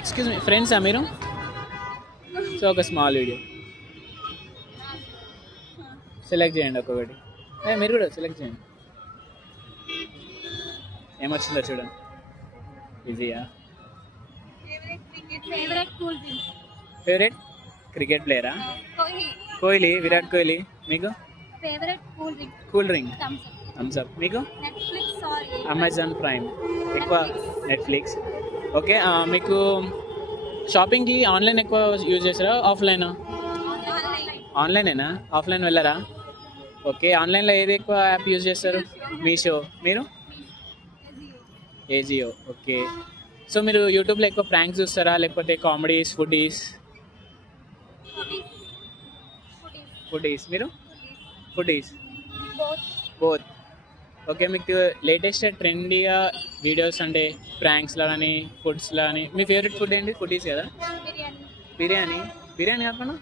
Excuse me ఫ్రెండ్సా మీరు? So ఒక స్మాల్ వీడియో సెలెక్ట్ చేయండి ఒక్కొక్కటి. మీరు కూడా సెలెక్ట్ చేయండి. ఏమొచ్చిందో చూడండి. ఈజీయా? Favourite cool drink favourite cricket ప్లేయరా? కోహ్లీ. కోహ్లీ, విరాట్ కోహ్లీ. మీకు? Favourite cool drink cool drink Thums Up. Thums Up. మీకు? Netflix or Amazon Prime. ఎక్కువ నెట్ఫ్లిక్స్. ఓకే. మీకు షాపింగ్కి ఆన్లైన్ ఎక్కువ యూజ్ చేస్తారా ఆఫ్లైనా? ఆన్లైనేనా? ఆఫ్లైన్ వెళ్ళరా? ఓకే. ఆన్లైన్లో ఏది ఎక్కువ యాప్ యూజ్ చేస్తారు? మీషో. మీరు? ఏజియో. ఓకే. సో మీరు యూట్యూబ్లో ఎక్కువ ప్రాంక్స్ చూస్తారా లేకపోతే కామెడీస్, ఫుడీస్? మీరు? ఫుడీస్. బోత్. ఓకే. మీకు లేటెస్ట్ ట్రెండీగా వీడియోస్ అంటే ప్రాంక్స్లో కానీ ఫుడ్స్లో కానీ మీ ఫేవరెట్ ఫుడ్ ఏంటి? ఫుడీస్ కదా? బిర్యానీ. బిర్యానీ కాకుండా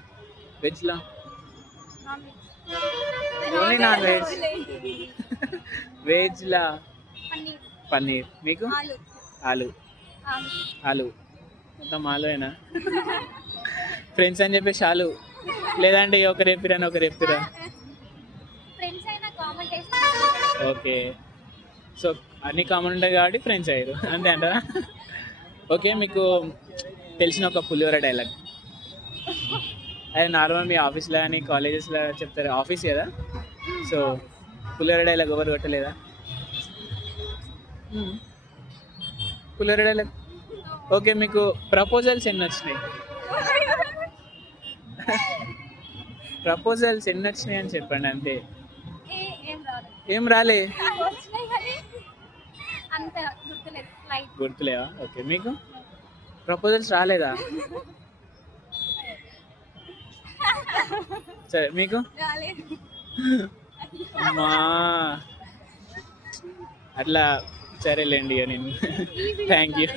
వెజ్లో? Non only non veg. వెజ్లా? పన్నీర్. పన్నీర్. మీకు? ఆలు. ఆలు. ఆలు. ఆలు మొత్తం ఆలుయేనా? ఫ్రెండ్స్ అని చెప్పేసి ఆలు, లేదంటే ఒకరు చెప్పిరని ఒకరు చెప్తురా? ఫ్రెండ్స్ అయినా కామెంట్ చేస్తే ఓకే. సో అన్ని కామన్ ఉంటాయి కాబట్టి ఫ్రెండ్స్ అయ్యారు అంతే అంటారా? ఓకే. మీకు తెలిసిన ఒక పులిహోర డైలాగ్ అదే నార్మల్ మీ ఆఫీస్లో కానీ కాలేజెస్లో చెప్తారు. ఆఫీస్ కదా, సో పులిహోర డైలాగ్ ఎవరు కొట్టలేదా? పులిహోర డైలాగ్. ఓకే. మీకు ప్రపోజల్స్ ఎన్ని వచ్చినాయి? ప్రపోజల్స్ ఎన్ని వచ్చినాయి అని చెప్పండి అంతే. ఏం రాదు. ఏం రాలే? వచ్చినాయి కానీ అంత గుర్తులేదు. లైట్. గుర్తులేవా? ఓకే. మీకు ప్రపోజల్స్ రాలేదా? సరే. మీకు? రాలేదు. అమ్మా అట్లా సరేలేండి. ఇక నేను థ్యాంక్ యూ.